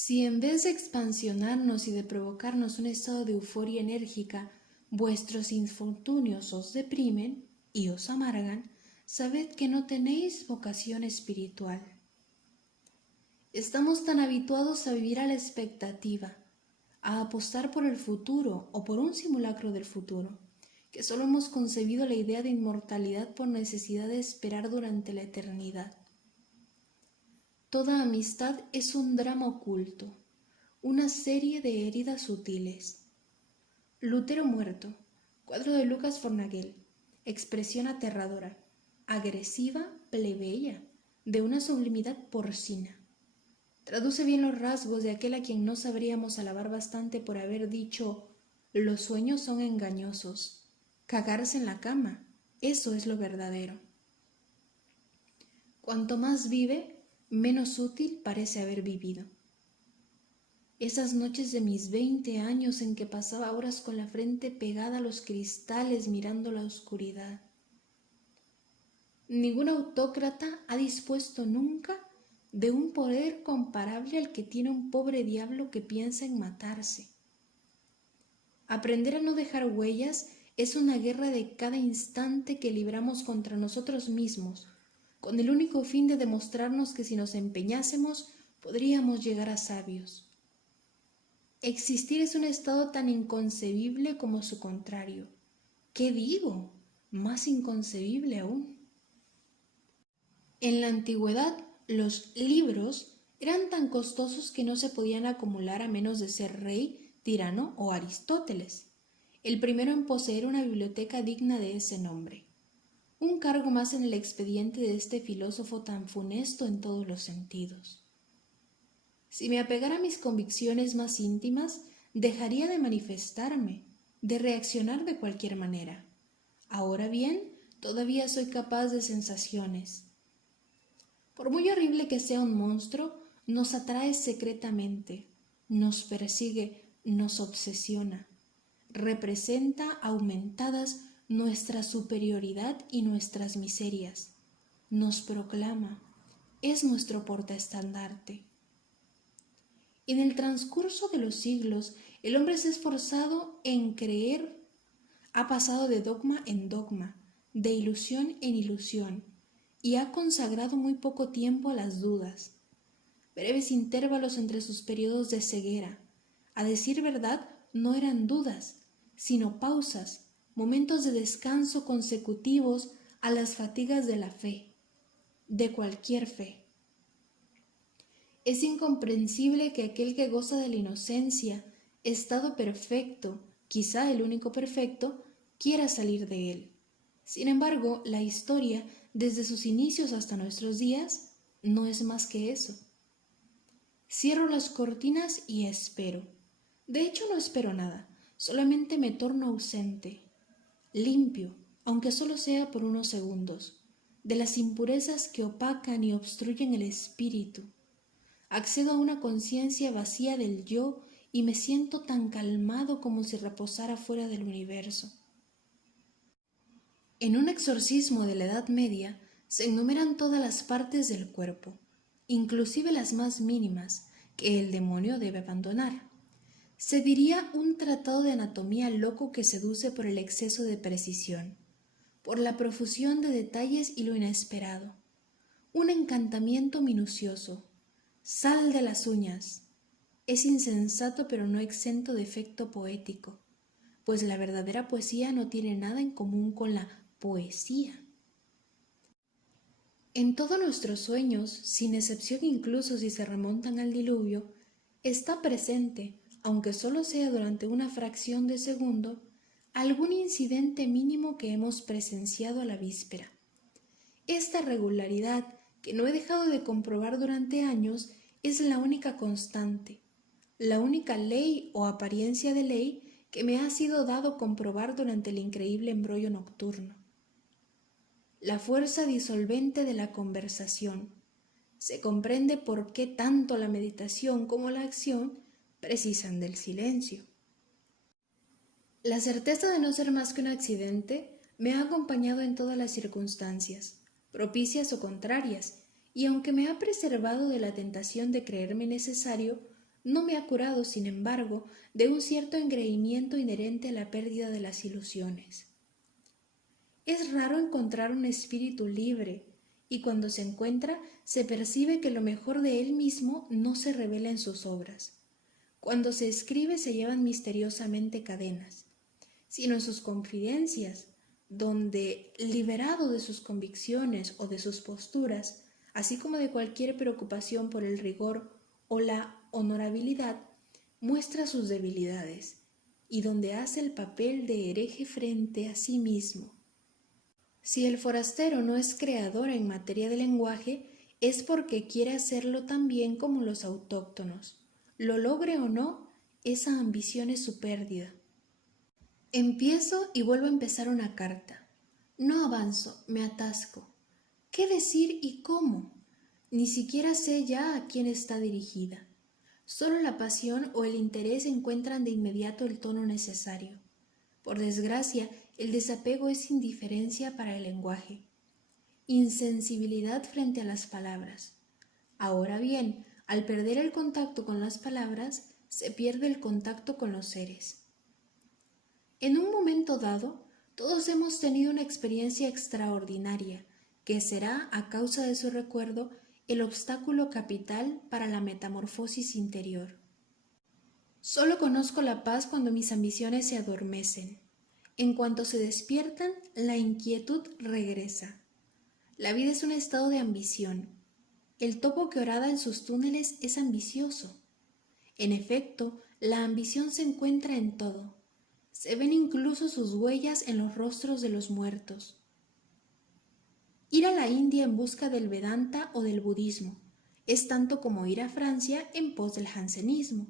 Si en vez de expansionarnos y de provocarnos un estado de euforia enérgica, vuestros infortunios os deprimen y os amargan, sabed que no tenéis vocación espiritual. Estamos tan habituados a vivir a la expectativa, a apostar por el futuro o por un simulacro del futuro, que solo hemos concebido la idea de inmortalidad por necesidad de esperar durante la eternidad. Toda amistad es un drama oculto, una serie de heridas sutiles. Lutero muerto, cuadro de Lucas Fornagel, expresión aterradora, agresiva, plebeya, de una sublimidad porcina. Traduce bien los rasgos de aquel a quien no sabríamos alabar bastante por haber dicho: los sueños son engañosos, cagarse en la cama, eso es lo verdadero. Cuanto más vive, menos útil parece haber vivido. Esas noches de mis 20 años en que pasaba horas con la frente pegada a los cristales mirando la oscuridad. Ningún autócrata ha dispuesto nunca de un poder comparable al que tiene un pobre diablo que piensa en matarse. Aprender a no dejar huellas es una guerra de cada instante que libramos contra nosotros mismos, con el único fin de demostrarnos que si nos empeñásemos podríamos llegar a sabios. Existir es un estado tan inconcebible como su contrario. ¿Qué digo? Más inconcebible aún. En la antigüedad, los libros eran tan costosos que no se podían acumular a menos de ser rey, tirano o Aristóteles, el primero en poseer una biblioteca digna de ese nombre. Un cargo más en el expediente de este filósofo tan funesto en todos los sentidos. Si me apegara a mis convicciones más íntimas, dejaría de manifestarme, de reaccionar de cualquier manera. Ahora bien, todavía soy capaz de sensaciones. Por muy horrible que sea un monstruo, nos atrae secretamente, nos persigue, nos obsesiona, representa aumentadas nuestra superioridad y nuestras miserias, nos proclama, es nuestro portaestandarte. En el transcurso de los siglos, el hombre se ha esforzado en creer, ha pasado de dogma en dogma, de ilusión en ilusión, y ha consagrado muy poco tiempo a las dudas, breves intervalos entre sus periodos de ceguera. A decir verdad, no eran dudas, sino pausas, momentos de descanso consecutivos a las fatigas de la fe, de cualquier fe. Es incomprensible que aquel que goza de la inocencia, estado perfecto, quizá el único perfecto, quiera salir de él. Sin embargo, la historia, desde sus inicios hasta nuestros días, no es más que eso. Cierro las cortinas y espero. De hecho, no espero nada, solamente me torno ausente, limpio, aunque solo sea por unos segundos, de las impurezas que opacan y obstruyen el espíritu. Accedo a una conciencia vacía del yo y me siento tan calmado como si reposara fuera del universo. En un exorcismo de la Edad Media se enumeran todas las partes del cuerpo, inclusive las más mínimas, que el demonio debe abandonar. Se diría un tratado de anatomía loco que seduce por el exceso de precisión, por la profusión de detalles y lo inesperado. Un encantamiento minucioso. Sal de las uñas. Es insensato pero no exento de efecto poético, pues la verdadera poesía no tiene nada en común con la poesía. En todos nuestros sueños, sin excepción incluso si se remontan al diluvio, está presente, aunque solo sea durante una fracción de segundo, algún incidente mínimo que hemos presenciado a la víspera. Esta regularidad, que no he dejado de comprobar durante años, es la única constante, la única ley o apariencia de ley que me ha sido dado comprobar durante el increíble embrollo nocturno. La fuerza disolvente de la conversación. Se comprende por qué tanto la meditación como la acción precisan del silencio. La certeza de no ser más que un accidente me ha acompañado en todas las circunstancias, propicias o contrarias, y aunque me ha preservado de la tentación de creerme necesario, no me ha curado, sin embargo, de un cierto engreimiento inherente a la pérdida de las ilusiones. Es raro encontrar un espíritu libre, y cuando se encuentra, se percibe que lo mejor de él mismo no se revela en sus obras. Cuando se escribe se llevan misteriosamente cadenas, sino en sus confidencias, donde, liberado de sus convicciones o de sus posturas, así como de cualquier preocupación por el rigor o la honorabilidad, muestra sus debilidades, y donde hace el papel de hereje frente a sí mismo. Si el forastero no es creador en materia de lenguaje, es porque quiere hacerlo tan bien como los autóctonos. Lo logre o no, esa ambición es su pérdida. Empiezo y vuelvo a empezar una carta. No avanzo, me atasco. ¿Qué decir y cómo? Ni siquiera sé ya a quién está dirigida. Solo la pasión o el interés encuentran de inmediato el tono necesario. Por desgracia, el desapego es indiferencia para el lenguaje, insensibilidad frente a las palabras. Ahora bien, al perder el contacto con las palabras, se pierde el contacto con los seres. En un momento dado, todos hemos tenido una experiencia extraordinaria, que será, a causa de su recuerdo, el obstáculo capital para la metamorfosis interior. Solo conozco la paz cuando mis ambiciones se adormecen. En cuanto se despiertan, la inquietud regresa. La vida es un estado de ambición. El topo que orada en sus túneles es ambicioso. En efecto, la ambición se encuentra en todo. Se ven incluso sus huellas en los rostros de los muertos. Ir a la India en busca del Vedanta o del budismo es tanto como ir a Francia en pos del jansenismo.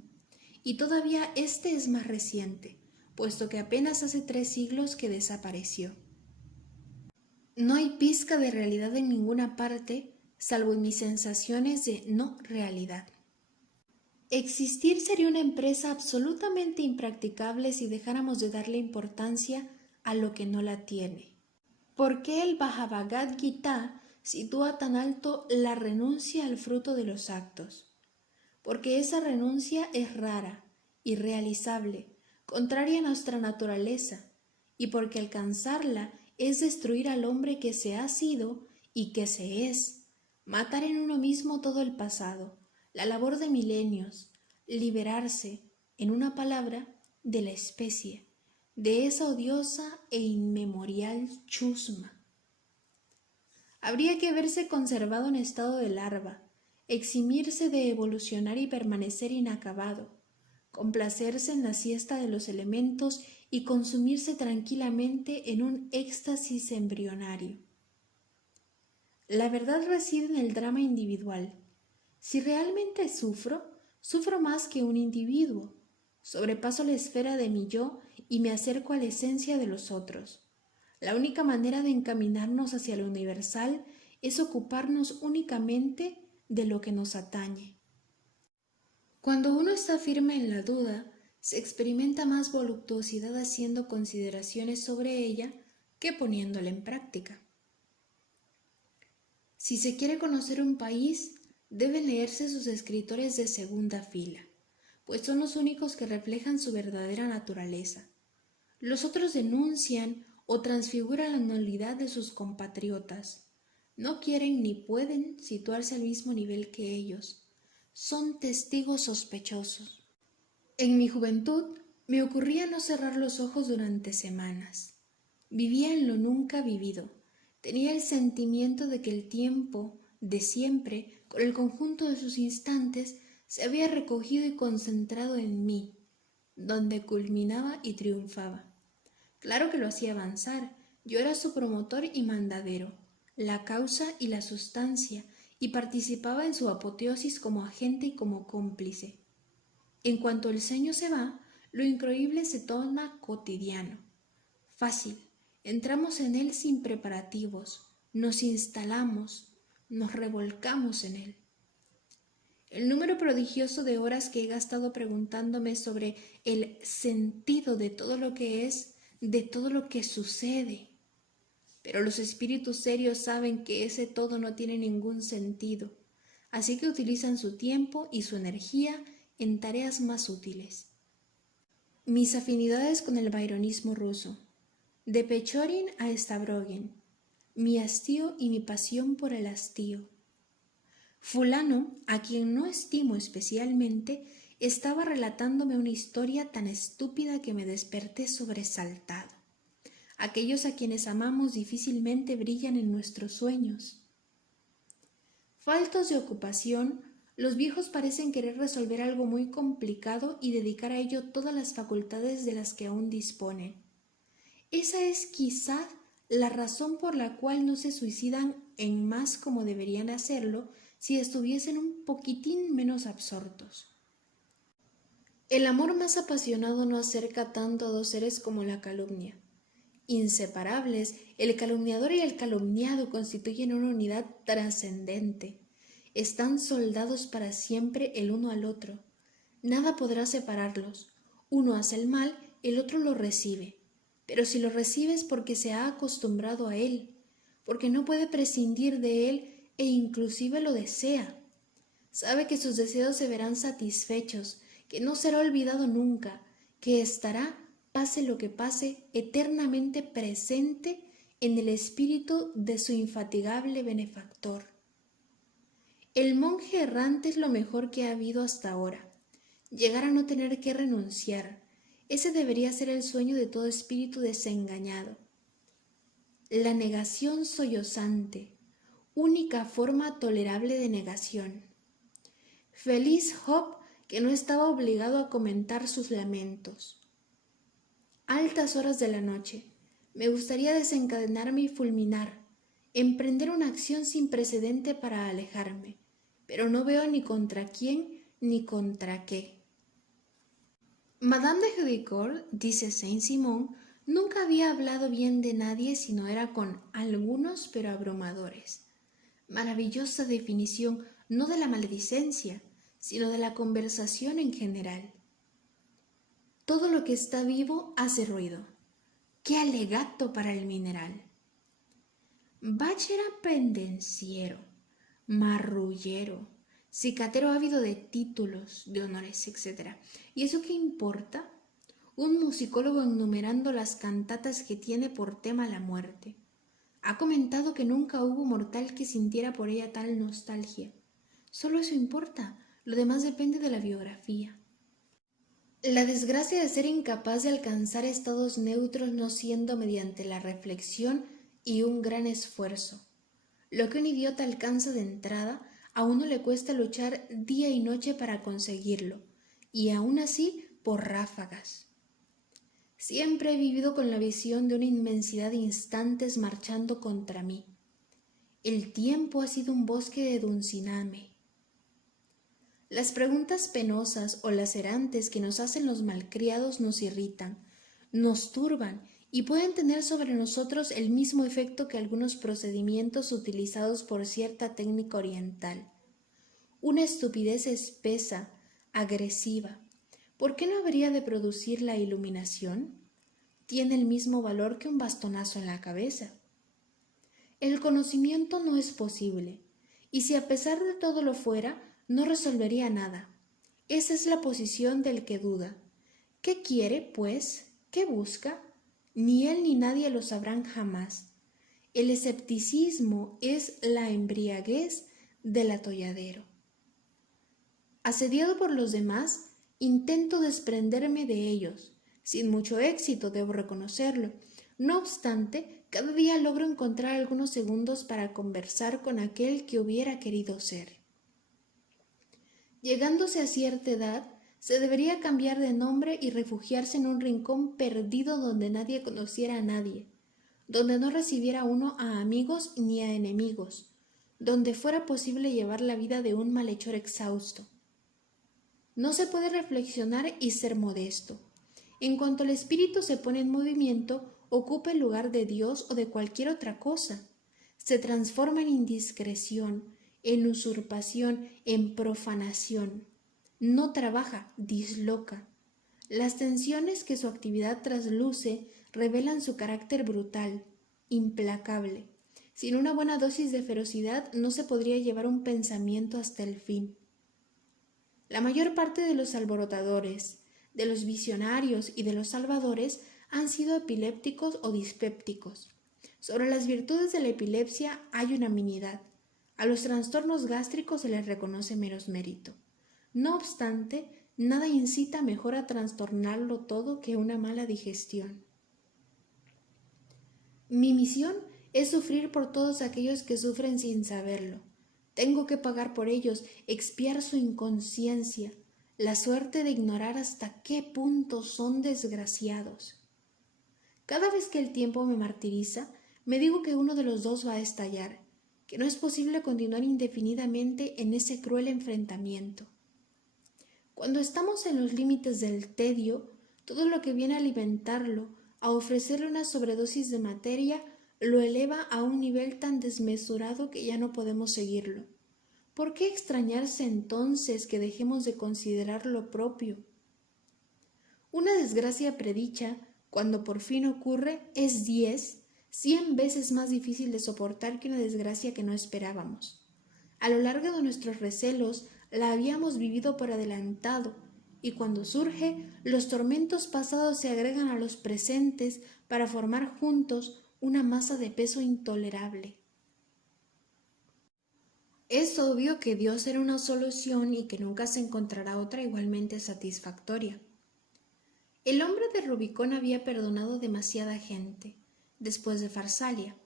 Y todavía este es más reciente, puesto que apenas hace 3 siglos que desapareció. No hay pizca de realidad en ninguna parte, salvo en mis sensaciones de no realidad. Existir sería una empresa absolutamente impracticable si dejáramos de darle importancia a lo que no la tiene. ¿Por qué el Bhagavad Gita sitúa tan alto la renuncia al fruto de los actos? Porque esa renuncia es rara, irrealizable, contraria a nuestra naturaleza, y porque alcanzarla es destruir al hombre que se ha sido y que se es, matar en uno mismo todo el pasado, la labor de milenios, liberarse, en una palabra, de la especie, de esa odiosa e inmemorial chusma. Habría que haberse conservado en estado de larva, eximirse de evolucionar y permanecer inacabado, complacerse en la siesta de los elementos y consumirse tranquilamente en un éxtasis embrionario. La verdad reside en el drama individual. Si realmente sufro, sufro más que un individuo. Sobrepaso la esfera de mi yo y me acerco a la esencia de los otros. La única manera de encaminarnos hacia lo universal es ocuparnos únicamente de lo que nos atañe. Cuando uno está firme en la duda, se experimenta más voluptuosidad haciendo consideraciones sobre ella que poniéndola en práctica. Si se quiere conocer un país, deben leerse sus escritores de segunda fila, pues son los únicos que reflejan su verdadera naturaleza. Los otros denuncian o transfiguran la nulidad de sus compatriotas. No quieren ni pueden situarse al mismo nivel que ellos. Son testigos sospechosos. En mi juventud me ocurría no cerrar los ojos durante semanas. Vivía en lo nunca vivido. Tenía el sentimiento de que el tiempo, de siempre, con el conjunto de sus instantes, se había recogido y concentrado en mí, donde culminaba y triunfaba. Claro que lo hacía avanzar. Yo era su promotor y mandadero, la causa y la sustancia, y participaba en su apoteosis como agente y como cómplice. En cuanto el sueño se va, lo increíble se torna cotidiano, fácil. Entramos en él sin preparativos, nos instalamos, nos revolcamos en él. El número prodigioso de horas que he gastado preguntándome sobre el sentido de todo lo que es, de todo lo que sucede. Pero los espíritus serios saben que ese todo no tiene ningún sentido, así que utilizan su tiempo y su energía en tareas más útiles. Mis afinidades con el byronismo ruso. De Pechorin a Stavrogen. Mi hastío y mi pasión por el hastío. Fulano, a quien no estimo especialmente, estaba relatándome una historia tan estúpida que me desperté sobresaltado. Aquellos a quienes amamos difícilmente brillan en nuestros sueños. Faltos de ocupación, los viejos parecen querer resolver algo muy complicado y dedicar a ello todas las facultades de las que aún disponen. Esa es quizá la razón por la cual no se suicidan en más como deberían hacerlo si estuviesen un poquitín menos absortos. El amor más apasionado no acerca tanto a dos seres como la calumnia. Inseparables, el calumniador y el calumniado constituyen una unidad trascendente. Están soldados para siempre el uno al otro. Nada podrá separarlos. Uno hace el mal, el otro lo recibe. Pero si lo recibe es porque se ha acostumbrado a él, porque no puede prescindir de él e inclusive lo desea. Sabe que sus deseos se verán satisfechos, que no será olvidado nunca, que estará, pase lo que pase, eternamente presente en el espíritu de su infatigable benefactor. El monje errante es lo mejor que ha habido hasta ahora. Llegar a no tener que renunciar, ese debería ser el sueño de todo espíritu desengañado. La negación sollozante, única forma tolerable de negación. Feliz Job, que no estaba obligado a comentar sus lamentos. Altas horas de la noche, me gustaría desencadenarme y fulminar, emprender una acción sin precedente para alejarme, pero no veo ni contra quién ni contra qué. Madame de Houdecourt, dice Saint-Simon, nunca había hablado bien de nadie si no era con algunos pero abrumadores. Maravillosa definición, no de la maledicencia, sino de la conversación en general. Todo lo que está vivo hace ruido. ¡Qué alegato para el mineral! Bach era pendenciero, marrullero, cicatero ávido de títulos, de honores, etc. ¿Y eso qué importa? Un musicólogo enumerando las cantatas que tiene por tema la muerte. Ha comentado que nunca hubo mortal que sintiera por ella tal nostalgia. Solo eso importa, lo demás depende de la biografía. La desgracia de ser incapaz de alcanzar estados neutros no siendo mediante la reflexión y un gran esfuerzo. Lo que un idiota alcanza de entrada, a uno le cuesta luchar día y noche para conseguirlo, y aún así por ráfagas. Siempre he vivido con la visión de una inmensidad de instantes marchando contra mí. El tiempo ha sido un bosque de Dunsiname. Las preguntas penosas o lacerantes que nos hacen los malcriados nos irritan, nos turban y pueden tener sobre nosotros el mismo efecto que algunos procedimientos utilizados por cierta técnica oriental. Una estupidez espesa, agresiva. ¿Por qué no habría de producir la iluminación? Tiene el mismo valor que un bastonazo en la cabeza. El conocimiento no es posible, y si a pesar de todo lo fuera, no resolvería nada. Esa es la posición del que duda. ¿Qué quiere, pues? ¿Qué busca? Ni él ni nadie lo sabrán jamás. El escepticismo es la embriaguez del atolladero. Asediado por los demás, intento desprenderme de ellos. Sin mucho éxito, debo reconocerlo. No obstante, cada día logro encontrar algunos segundos para conversar con aquel que hubiera querido ser. Llegándose a cierta edad, se debería cambiar de nombre y refugiarse en un rincón perdido donde nadie conociera a nadie, donde no recibiera uno a amigos ni a enemigos, donde fuera posible llevar la vida de un malhechor exhausto. No se puede reflexionar y ser modesto. En cuanto el espíritu se pone en movimiento, ocupa el lugar de Dios o de cualquier otra cosa. Se transforma en indiscreción, en usurpación, en profanación. No trabaja, disloca. Las tensiones que su actividad trasluce revelan su carácter brutal, implacable. Sin una buena dosis de ferocidad no se podría llevar un pensamiento hasta el fin. La mayor parte de los alborotadores, de los visionarios y de los salvadores han sido epilépticos o dispépticos. Sobre las virtudes de la epilepsia hay unanimidad. A los trastornos gástricos se les reconoce menos mérito. No obstante, nada incita mejor a trastornarlo todo que una mala digestión. Mi misión es sufrir por todos aquellos que sufren sin saberlo. Tengo que pagar por ellos, expiar su inconsciencia, la suerte de ignorar hasta qué punto son desgraciados. Cada vez que el tiempo me martiriza, me digo que uno de los dos va a estallar, que no es posible continuar indefinidamente en ese cruel enfrentamiento. Cuando estamos en los límites del tedio, todo lo que viene a alimentarlo, a ofrecerle una sobredosis de materia, lo eleva a un nivel tan desmesurado que ya no podemos seguirlo. ¿Por qué extrañarse entonces que dejemos de considerar lo propio? Una desgracia predicha, cuando por fin ocurre, es 100 veces más difícil de soportar que una desgracia que no esperábamos. A lo largo de nuestros recelos, la habíamos vivido por adelantado, y cuando surge, los tormentos pasados se agregan a los presentes para formar juntos una masa de peso intolerable. Es obvio que Dios era una solución y que nunca se encontrará otra igualmente satisfactoria. El hombre de Rubicón había perdonado demasiada gente, después de Farsalia.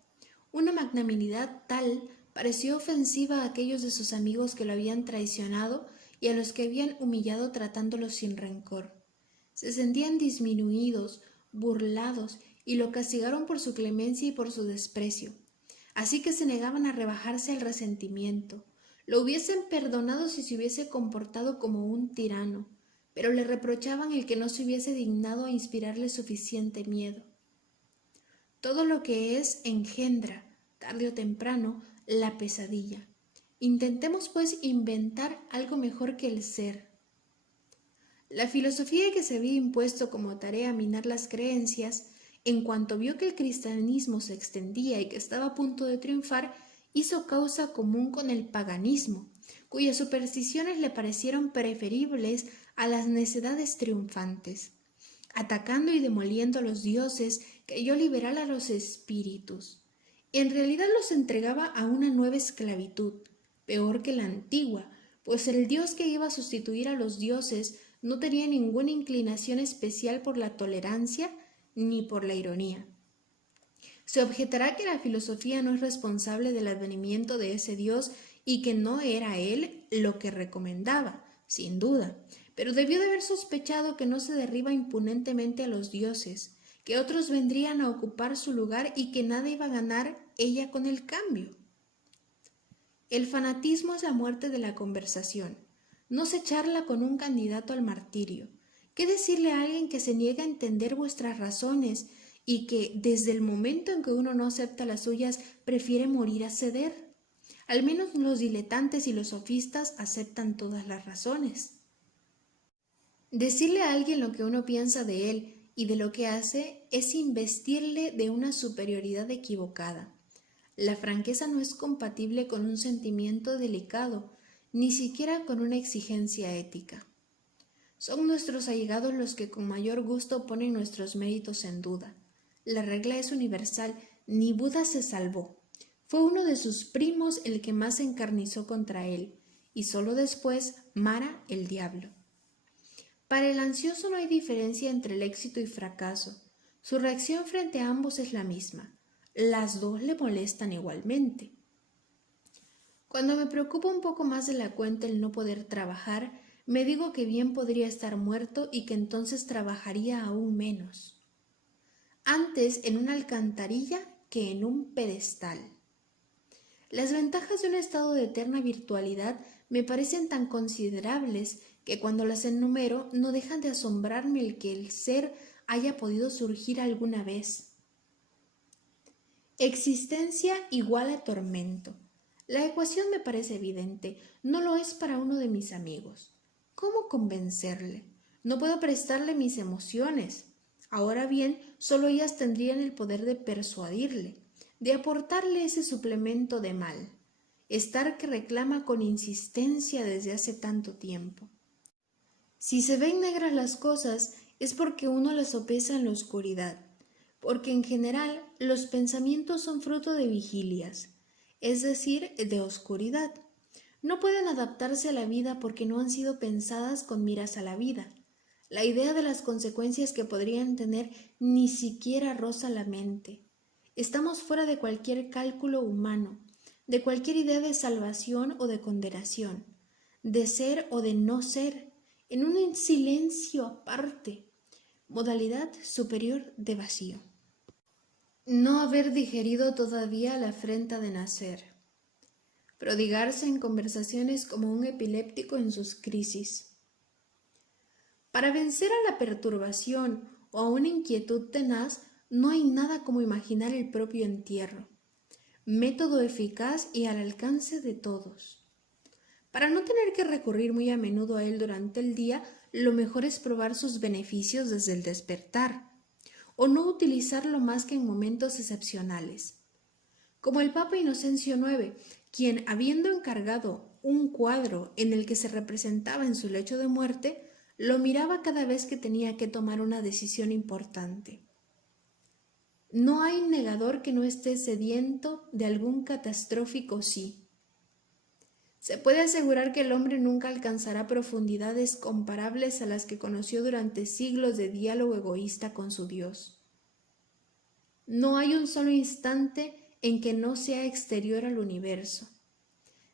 Una magnanimidad tal pareció ofensiva a aquellos de sus amigos que lo habían traicionado y a los que habían humillado tratándolos sin rencor. Se sentían disminuidos, burlados, y lo castigaron por su clemencia y por su desprecio. Así que se negaban a rebajarse el resentimiento. Lo hubiesen perdonado si se hubiese comportado como un tirano, pero le reprochaban el que no se hubiese dignado a inspirarle suficiente miedo. Todo lo que es engendra, tarde o temprano, la pesadilla. Intentemos, pues, inventar algo mejor que el ser. La filosofía que se había impuesto como tarea minar las creencias, en cuanto vio que el cristianismo se extendía y que estaba a punto de triunfar, hizo causa común con el paganismo, cuyas supersticiones le parecieron preferibles a las necedades triunfantes. Atacando y demoliendo a los dioses, creyó liberar a los espíritus. En realidad los entregaba a una nueva esclavitud, peor que la antigua, pues el dios que iba a sustituir a los dioses no tenía ninguna inclinación especial por la tolerancia ni por la ironía. Se objetará que la filosofía no es responsable del advenimiento de ese dios y que no era él lo que recomendaba, sin duda, pero debió de haber sospechado que no se derriba impunemente a los dioses, que otros vendrían a ocupar su lugar y que nada iba a ganar ella con el cambio. El fanatismo es la muerte de la conversación. No se charla con un candidato al martirio. ¿Qué decirle a alguien que se niega a entender vuestras razones y que, desde el momento en que uno no acepta las suyas, prefiere morir a ceder? Al menos los diletantes y los sofistas aceptan todas las razones. Decirle a alguien lo que uno piensa de él y de lo que hace es investirle de una superioridad equivocada. La franqueza no es compatible con un sentimiento delicado, ni siquiera con una exigencia ética. Son nuestros allegados los que con mayor gusto ponen nuestros méritos en duda. La regla es universal, ni Buda se salvó. Fue uno de sus primos el que más se encarnizó contra él, y solo después Mara el diablo. Para el ansioso no hay diferencia entre el éxito y fracaso. Su reacción frente a ambos es la misma. Las dos le molestan igualmente. Cuando me preocupa un poco más de la cuenta el no poder trabajar, me digo que bien podría estar muerto y que entonces trabajaría aún menos. Antes en una alcantarilla que en un pedestal. Las ventajas de un estado de eterna virtualidad me parecen tan considerables que cuando las enumero no dejan de asombrarme el que el ser haya podido surgir alguna vez. Existencia igual a tormento. La ecuación me parece evidente, no lo es para uno de mis amigos. ¿Cómo convencerle? No puedo prestarle mis emociones. Ahora bien, solo ellas tendrían el poder de persuadirle, de aportarle ese suplemento de mal, estar que reclama con insistencia desde hace tanto tiempo. Si se ven negras las cosas es porque uno las sopesa en la oscuridad, porque en general los pensamientos son fruto de vigilias, es decir, de oscuridad. No pueden adaptarse a la vida porque no han sido pensadas con miras a la vida. La idea de las consecuencias que podrían tener ni siquiera roza la mente. Estamos fuera de cualquier cálculo humano, de cualquier idea de salvación o de condenación, de ser o de no ser, en un silencio aparte, modalidad superior de vacío. No haber digerido todavía la afrenta de nacer. Prodigarse en conversaciones como un epiléptico en sus crisis. Para vencer a la perturbación o a una inquietud tenaz, no hay nada como imaginar el propio entierro, método eficaz y al alcance de todos. Para no tener que recurrir muy a menudo a él durante el día, lo mejor es probar sus beneficios desde el despertar, o no utilizarlo más que en momentos excepcionales. Como el Papa Inocencio IX, quien, habiendo encargado un cuadro en el que se representaba en su lecho de muerte, lo miraba cada vez que tenía que tomar una decisión importante. No hay negador que no esté sediento de algún catastrófico sí. Se puede asegurar que el hombre nunca alcanzará profundidades comparables a las que conoció durante siglos de diálogo egoísta con su Dios. No hay un solo instante en que no sea exterior al universo.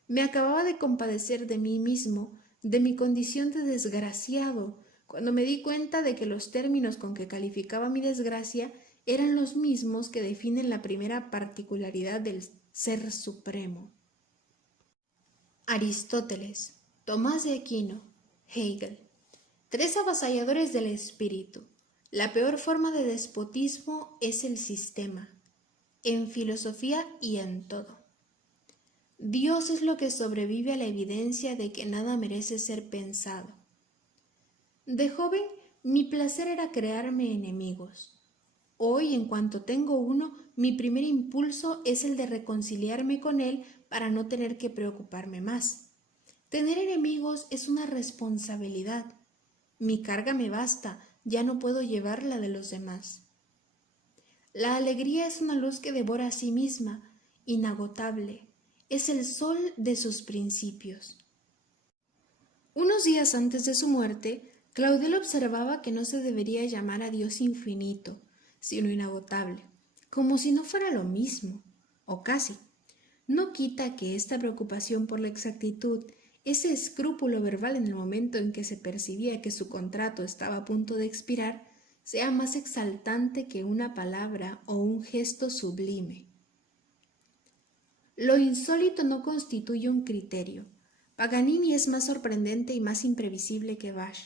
Me acababa de compadecer de mí mismo, de mi condición de desgraciado, cuando me di cuenta de que los términos con que calificaba mi desgracia eran los mismos que definen la primera particularidad del Ser Supremo. Aristóteles, Tomás de Aquino, Hegel, tres avasalladores del espíritu. La peor forma de despotismo es el sistema, en filosofía y en todo. Dios es lo que sobrevive a la evidencia de que nada merece ser pensado. De joven, mi placer era crearme enemigos. Hoy, en cuanto tengo uno, mi primer impulso es el de reconciliarme con él para no tener que preocuparme más. Tener enemigos es una responsabilidad. Mi carga me basta, ya no puedo llevar la de los demás. La alegría es una luz que devora a sí misma, inagotable. Es el sol de sus principios. Unos días antes de su muerte, Claudel observaba que no se debería llamar a Dios infinito, sino inagotable, como si no fuera lo mismo, o casi. No quita que esta preocupación por la exactitud, ese escrúpulo verbal en el momento en que se percibía que su contrato estaba a punto de expirar, sea más exaltante que una palabra o un gesto sublime. Lo insólito no constituye un criterio. Paganini es más sorprendente y más imprevisible que Bach.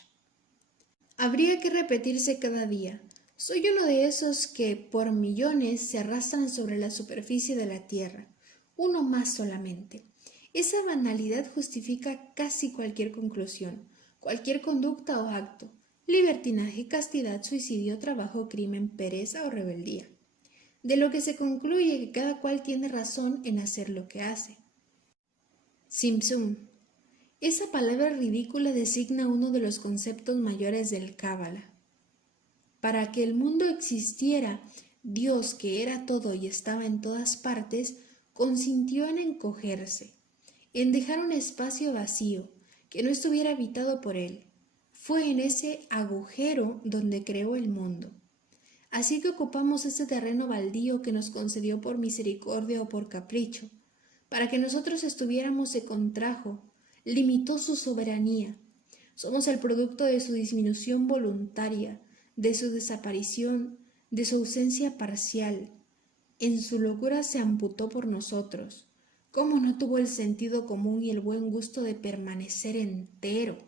Habría que repetirse cada día. Soy uno de esos que por millones se arrastran sobre la superficie de la tierra. Uno más solamente. Esa banalidad justifica casi cualquier conclusión, cualquier conducta o acto. Libertinaje, castidad, suicidio, trabajo, crimen, pereza o rebeldía. De lo que se concluye que cada cual tiene razón en hacer lo que hace. Simsum. Esa palabra ridícula designa uno de los conceptos mayores del Cábala. Para que el mundo existiera, Dios, que era todo y estaba en todas partes, consintió en encogerse, en dejar un espacio vacío, que no estuviera habitado por él. Fue en ese agujero donde creó el mundo. Así que ocupamos ese terreno baldío que nos concedió por misericordia o por capricho. Para que nosotros estuviéramos se contrajo, limitó su soberanía. Somos el producto de su disminución voluntaria, de su desaparición, de su ausencia parcial. En su locura se amputó por nosotros. ¿Cómo no tuvo el sentido común y el buen gusto de permanecer entero?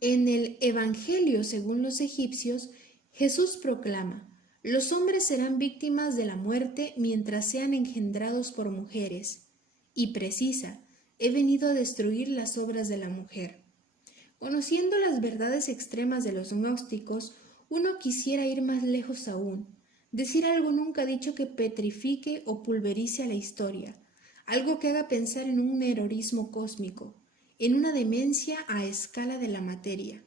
En el Evangelio, según los egipcios, Jesús proclama: los hombres serán víctimas de la muerte mientras sean engendrados por mujeres. Y precisa: he venido a destruir las obras de la mujer. Conociendo las verdades extremas de los gnósticos, uno quisiera ir más lejos aún, decir algo nunca dicho que petrifique o pulverice a la historia, algo que haga pensar en un heroísmo cósmico, en una demencia a escala de la materia.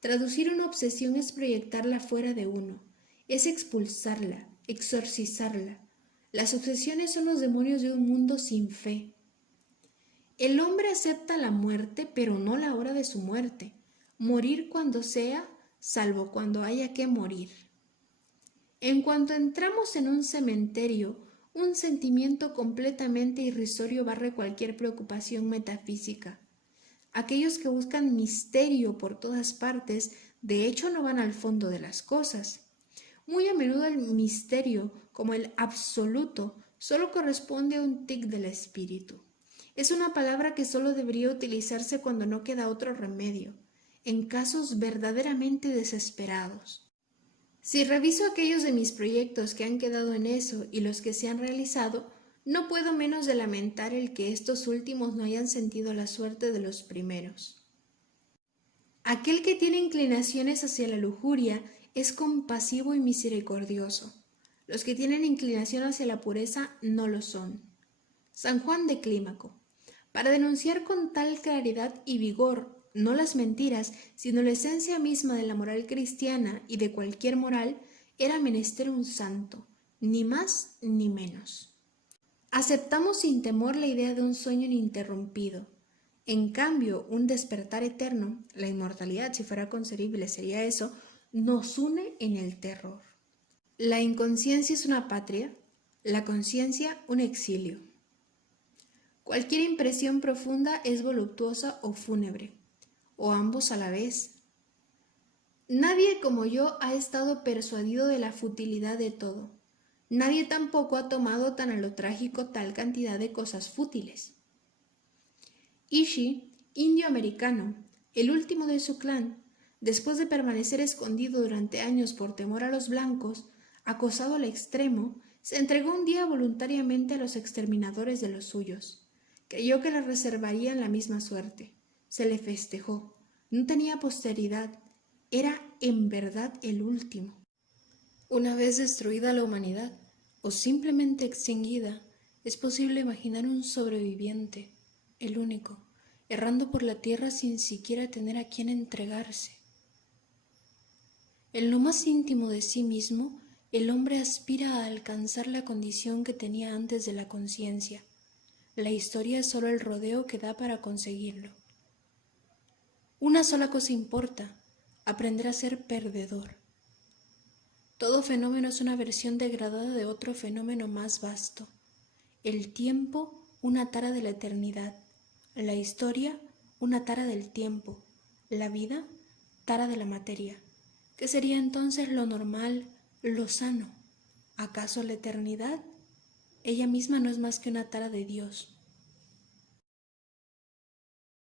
Traducir una obsesión es proyectarla fuera de uno, es expulsarla, exorcizarla. Las obsesiones son los demonios de un mundo sin fe. El hombre acepta la muerte, pero no la hora de su muerte. Morir cuando sea, salvo cuando haya que morir. En cuanto entramos en un cementerio, un sentimiento completamente irrisorio barre cualquier preocupación metafísica. Aquellos que buscan misterio por todas partes, de hecho no van al fondo de las cosas. Muy a menudo el misterio, como el absoluto, solo corresponde a un tic del espíritu. Es una palabra que solo debería utilizarse cuando no queda otro remedio, en casos verdaderamente desesperados. Si reviso aquellos de mis proyectos que han quedado en eso y los que se han realizado, no puedo menos de lamentar el que estos últimos no hayan sentido la suerte de los primeros. Aquel que tiene inclinaciones hacia la lujuria es compasivo y misericordioso. Los que tienen inclinación hacia la pureza no lo son. San Juan de Clímaco. Para denunciar con tal claridad y vigor no las mentiras, sino la esencia misma de la moral cristiana y de cualquier moral, era menester un santo, ni más ni menos. Aceptamos sin temor la idea de un sueño ininterrumpido. En cambio, un despertar eterno, la inmortalidad, si fuera concebible, sería eso, nos une en el terror. La inconsciencia es una patria, la conciencia un exilio. Cualquier impresión profunda es voluptuosa o fúnebre, o ambos a la vez. Nadie como yo ha estado persuadido de la futilidad de todo. Nadie tampoco ha tomado tan a lo trágico tal cantidad de cosas fútiles. Ishi, indio americano, el último de su clan, después de permanecer escondido durante años por temor a los blancos, acosado al extremo, se entregó un día voluntariamente a los exterminadores de los suyos. Creyó que le reservarían la misma suerte. Se le festejó. No tenía posteridad. Era en verdad el último. Una vez destruida la humanidad, o simplemente extinguida, es posible imaginar un sobreviviente, el único, errando por la tierra sin siquiera tener a quien entregarse. En lo más íntimo de sí mismo, el hombre aspira a alcanzar la condición que tenía antes de la conciencia. La historia es solo el rodeo que da para conseguirlo. Una sola cosa importa: aprender a ser perdedor. Todo fenómeno es una versión degradada de otro fenómeno más vasto. El tiempo, una tara de la eternidad. La historia, una tara del tiempo. La vida, tara de la materia. ¿Qué sería entonces lo normal, lo sano? ¿Acaso la eternidad? Ella misma no es más que una tara de Dios.